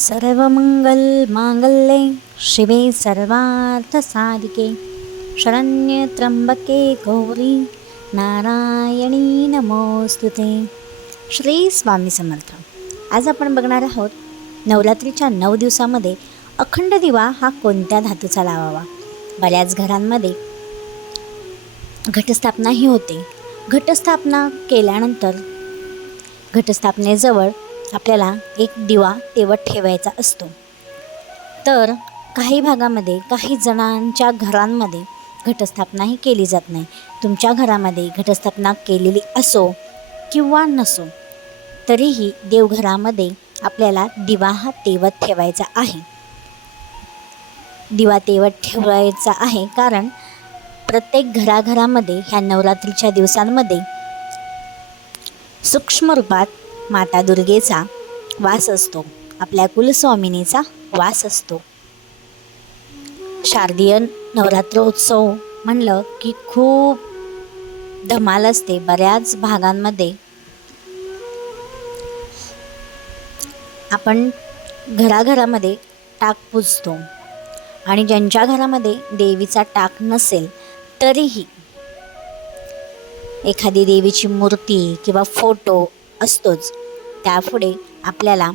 सर्वमङ्गलमाङ्गल्ये शिवे सर्वार्थसाधिके शरण्य त्र्यंबके गौरी नारायणी नमोस्तुते श्री स्वामी समर्थ. आज आपण बघणार आहोत नवरात्रीच्या नऊ दिवसामध्ये अखंड दिवा हा कोणत्या धातूचा लावावा? बऱ्याच घरांमध्ये घटस्थापनाही होते. घटस्थापना केल्यानंतर घटस्थापनेजवळ आपल्याला एक दिवा तेवत ठेवायचा असतो. तर काही भागामध्ये काही जणांच्या घरांमध्ये घटस्थापनाही केली जात नाही. तुमच्या घरामध्ये घटस्थापना केलेली असो किंवा नसो तरीही देवघरामध्ये आपल्याला दिवा हा तेवत ठेवायचा आहे. दिवा तेवत ठेवायचा आहे कारण प्रत्येक घराघरामध्ये ह्या नवरात्रीच्या दिवसांमध्ये सूक्ष्म रूपात माता दुर्गेचा वास असतो. आपल्या कुलस्वामिनीचा वास असतो. शारदीय नवरात्र उत्सव म्हणलं की खूप धमाल असते बऱ्याच भागांमध्ये. आपण घराघरामध्ये टाक पुजतो. आणि ज्यांच्या घरामध्ये देवीचा टाक नसेल तरीही एखादी देवीची मूर्ती किंवा फोटो असतोच. त्यापुढे आपल्याला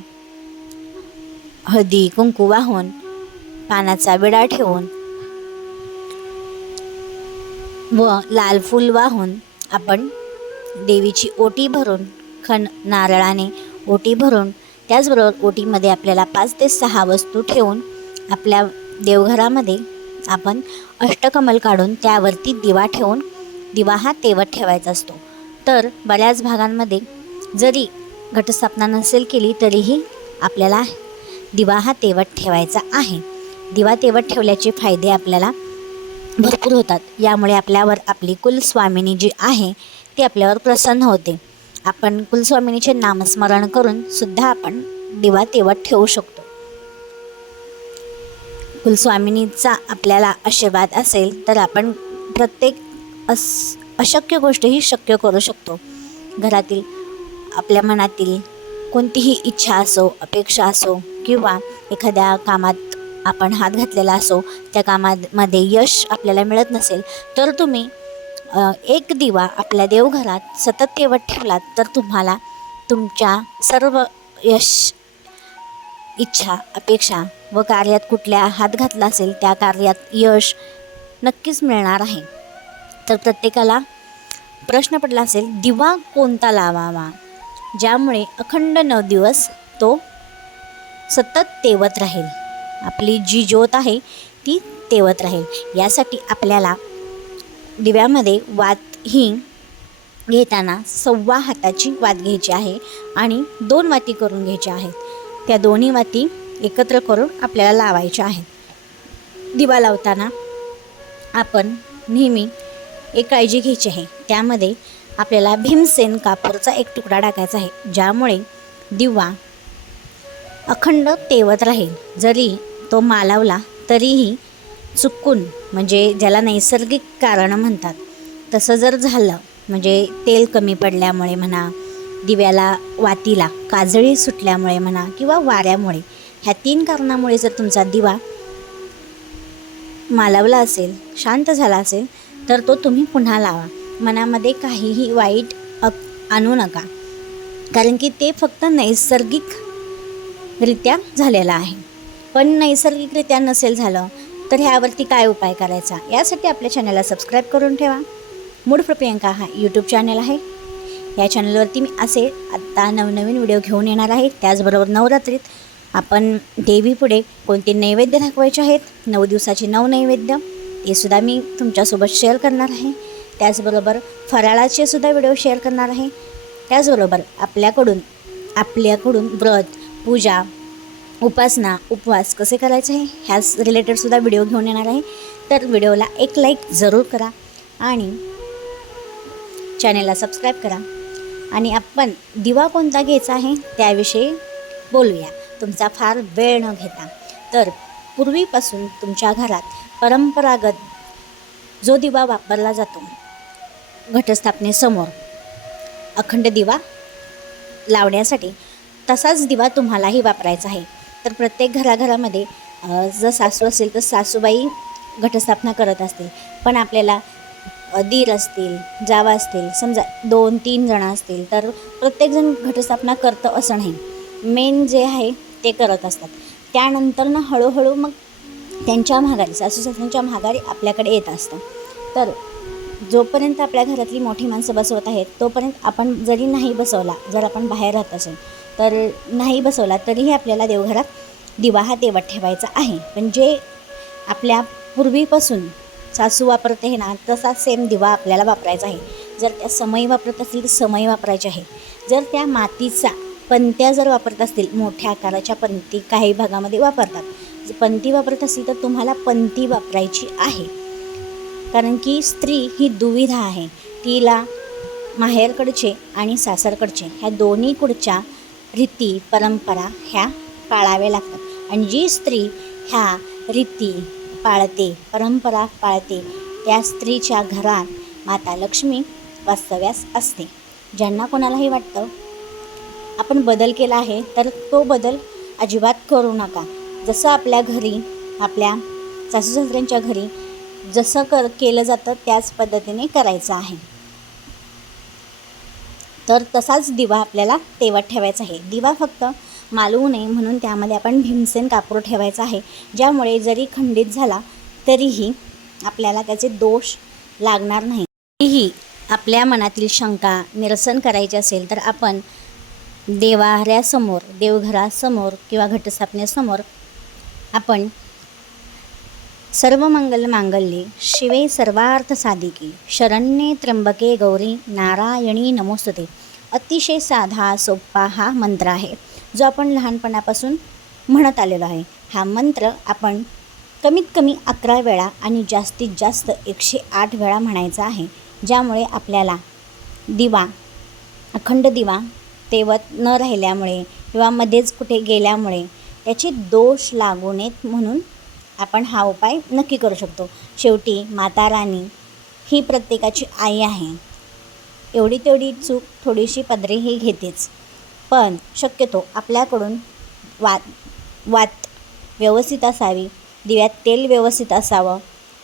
हळदी कुंकू वाहून पानाचा विडा ठेवून व लाल फूल वाहून आपण देवीची ओटी भरून खण नारळाने ओटी भरून त्याचबरोबर ओटीमध्ये आपल्याला पाच ते सहा वस्तू ठेवून आपल्या देवघरामध्ये आपण अष्टकमल काढून त्यावरती दिवा ठेवून दिवा हा तेवत ठेवायचा असतो. तर बऱ्याच भागांमध्ये जरी घटस्थापना नसेल केली तरीही आपल्याला दिवा हा तेवत ठेवायचा आहे. दिवा तेवत ठेवल्याचे फायदे आपल्याला भरपूर होतात. यामुळे आपल्यावर आपली कुलस्वामिनी जी आहे ती आपल्यावर प्रसन्न होते. आपण कुलस्वामिनीचे नामस्मरण करून सुद्धा आपण दिवा तेवत ठेवू शकतो. कुलस्वामिनीचा आपल्याला आशीर्वाद असेल तर आपण प्रत्येक अस अशक्य गोष्टही शक्य करू शकतो. घरातील आपल्या मनातील कोणतीही इच्छा असो अपेक्षा असो किंवा एखाद्या कामात आपण हात घातलेला असो त्या कामामध्ये यश आपल्याला मिळत नसेल तर तुम्ही एक दिवा आपल्या देवघरात सतत तेवत ठेवलात तर तुम्हाला तुमच्या सर्व यश इच्छा अपेक्षा व कार्यात कुठल्या हात घातला असेल त्या कार्यात यश नक्कीच मिळणार आहे. तर प्रत्येकाला प्रश्न पडला असेल दिवा कोणता लावावा? ज्यामुळे अखंड नऊ दिवस तो सतत तेवत राहील. आपली जी ज्योत आहे ती तेवत राहील. यासाठी आपल्याला दिव्यामध्ये वात ही घेताना सव्वा हाताची वात घ्यायची आहे आणि दोन वाती करून घ्यायच्या आहेत. त्या दोन्ही वाती एकत्र करून आपल्याला लावायच्या आहेत. दिवा लावताना आपण नेहमी एक काळजी घ्यायची आहे. त्यामध्ये आपल्याला भीमसेन कापूरचा एक तुकडा टाकायचा आहे ज्यामुळे दिवा अखंड तेवत राहील. जरी तो मालावला तरीही चुकून म्हणजे ज्याला नैसर्गिक कारणं म्हणतात तसं जर झालं म्हणजे तेल कमी पडल्यामुळे म्हणा दिव्याला वातीला काजळी सुटल्यामुळे म्हणा किंवा वाऱ्यामुळे ह्या तीन कारणामुळे जर तुमचा दिवा मालवला असेल शांत झाला असेल तर तो तुम्ही पुन्हा लावा. मनामध्ये काहीही वाईट अ आणू नका. कारण की ते फक्त नैसर्गिकरित्या झालेलं आहे. पण नैसर्गिकरित्या नसेल झालं तर ह्यावरती काय उपाय करायचा? यासाठी आपल्या चॅनलला सबस्क्राईब करून ठेवा. मूड प्रियंका हा यूट्यूब चॅनल आहे. या चॅनलवरती मी असे आत्ता नवनवीन व्हिडिओ घेऊन येणार आहे. त्याचबरोबर नवरात्रीत आपण देवीपुढे कोणते नैवेद्य दाखवायचे आहेत? नऊ दिवसाचे नऊ नैवेद्य. ते सुद्धा मी तुमच्यासोबत शेअर करणार आहे. त्याचबरोबर फराळाचे सुद्धा व्हिडिओ शेअर करणार आहे. त्याचबरोबर आपल्याकडून आपल्याकडून व्रत पूजा उपासना उपवास कसे करायचे आहे ह्याच रिलेटेडसुद्धा व्हिडिओ घेऊन येणार आहे. तर व्हिडिओला एक लाईक जरूर करा आणि चॅनेलला सबस्क्राईब करा. आणि आपण दिवा कोणता घ्यायचा आहे त्याविषयी बोलूया. तुमचा फार वेळ न घेता. तर पूर्वीपासून तुमच्या घरात परंपरागत जो दिवा वापरला जातो घटस्थापनेसमोर. अखंड दिवा लावण्यासाठी तसाच दिवा तुम्हालाही वापरायचा आहे. तर प्रत्येक घराघरामध्ये जर सासू असेल तर सासूबाई घटस्थापना करत असते पण आपल्याला दीर असतील जावा असतील समजा दोन तीन जण असतील तर प्रत्येकजण घटस्थापना करतं असं नाही मेन जे आहे ते करत असतात. त्यानंतर ना हळूहळू मग त्यांच्या महागारी सासू सासूंच्या महागारी आपल्याकडे येत असतं. तर जोपर्यंत आपल्या घरातली मोठी माणसं बसवत आहेत तोपर्यंत आपण जरी नाही बसवला जर आपण बाहेर राहत असेल तर नाही बसवला तरीही आपल्याला देवघरात दिवा हा तेवत ठेवायचा आहे. पण जे आपल्या पूर्वीपासून सासू वापरते हे ना तसा सेम दिवा आपल्याला वापरायचा आहे. जर त्या समई वापरत असतील तर समई वापरायची आहे. जर त्या मातीचा पंत्या जर वापरत असतील मोठ्या आकाराच्या पंती काही भागामध्ये वापरतात. पंती वापरत असतील तर तुम्हाला पंती वापरायची आहे. कारण की स्त्री ही दुविधा आहे. तिला माहेरकडचे आणि सासरकडचे ह्या दोन्हीकडच्या रीती परंपरा ह्या पाळाव्या लागतात. आणि जी स्त्री ह्या रीती पाळते परंपरा पाळते त्या स्त्रीच्या घरात माता लक्ष्मी वास्तव्यास असते. ज्यांना कोणालाही वाटतं? आपण बदल केला आहे तर तो बदल अजिबात करू नका. जसं आपल्या घरी आपल्या सासू सासऱ्यांच्या घरी जसं कर केलं जातं त्याच पद्धतीने करायचं आहे. तर तसाच दिवा आपल्याला तेवत ठेवायचा आहे. दिवा फक्त मालवू नये म्हणून त्यामध्ये आपण भीमसेन कापूर ठेवायचा आहे. ज्यामुळे जरी खंडित झाला तरीही आपल्याला त्याचे दोष लागणार नाही. तरीही आपल्या मनातील शंका निरसन करायची असेल तर आपण देवाऱ्यासमोर देवघरासमोर किंवा घटस्थापनेसमोर आपण सर्व मंगल मांगल्ये शिवे सर्वार्थ साधिके शरण्ये त्र्यंबके गौरी नारायणी नमोस्तुते. अतिशय साधा सोप्पा हा मंत्र आहे जो आपण लहानपणापासून म्हणत आलेलो आहे. हा मंत्र आपण कमीत कमी अकरा वेळा आणि जास्तीत जास्त एकशे आठ वेळा म्हणायचा आहे ज्यामुळे आपल्याला दिवा अखंड दिवा तेवत न राहिल्यामुळे किंवा मध्येच कुठे गेल्यामुळे त्याचे दोष लागू नयेत म्हणून आपण हा उपाय नक्की करू शकतो. शेवटी माता राणी ही प्रत्येकाची आई आहे. एवढी तेवढी चूक थोडीशी पदरी ही घेतेच. पण शक्यतो आपल्याकडून वात वात व्यवस्थित असावी दिव्यात तेल व्यवस्थित असावं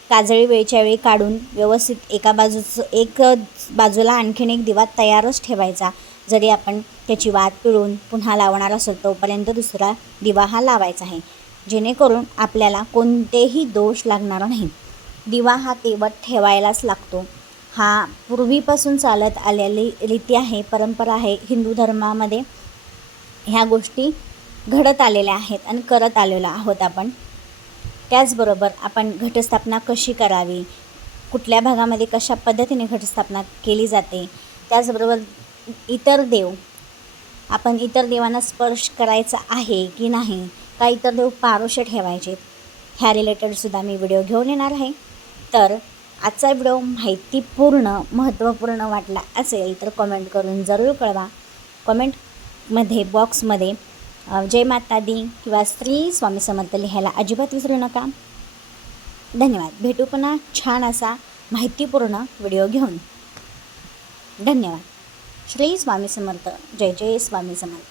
काजळी वेळच्या वेळी काढून व्यवस्थित एका बाजूचं एक बाजूला आणखीन एक दिवा तयारच ठेवायचा. जरी आपण त्याची वात पिळून पुन्हा लावणार असो तोपर्यंत दुसरा दिवा हा लावायचा आहे. जेणेकरून आपल्याला कोणतेही दोष लागणार नाही. दिवा हा तेवत ठेवायलाच लागतो. हा पूर्वीपासून चालत आलेली रीती आहे परंपरा आहे. हिंदू धर्मामध्ये ह्या गोष्टी घडत आलेल्या आहेत आणि करत आलेलो आहोत आपण. त्याचबरोबर आपण घटस्थापना कशी करावी? कुठल्या भागामध्ये कशा पद्धतीने घटस्थापना केली जाते? त्याचबरोबर इतर देव आपण इतर देवांना स्पर्श करायचा आहे की नाही? काही तर देव पारोशे ठेवायचे. ह्या रिलेटेडसुद्धा मी व्हिडिओ घेऊन येणार आहे. तर आजचा व्हिडिओ माहितीपूर्ण महत्त्वपूर्ण वाटला असेल तर कमेंट करून जरूर कळवा. कमेंटमध्ये बॉक्समध्ये जय माता दी किंवा स्त्री स्वामी समर्थ लिहायला अजिबात विसरू नका. धन्यवाद. भेटू पुन्हा छान असा माहितीपूर्ण व्हिडिओ घेऊन. धन्यवाद. श्री स्वामी समर्थ. जय जय स्वामी समर्थ.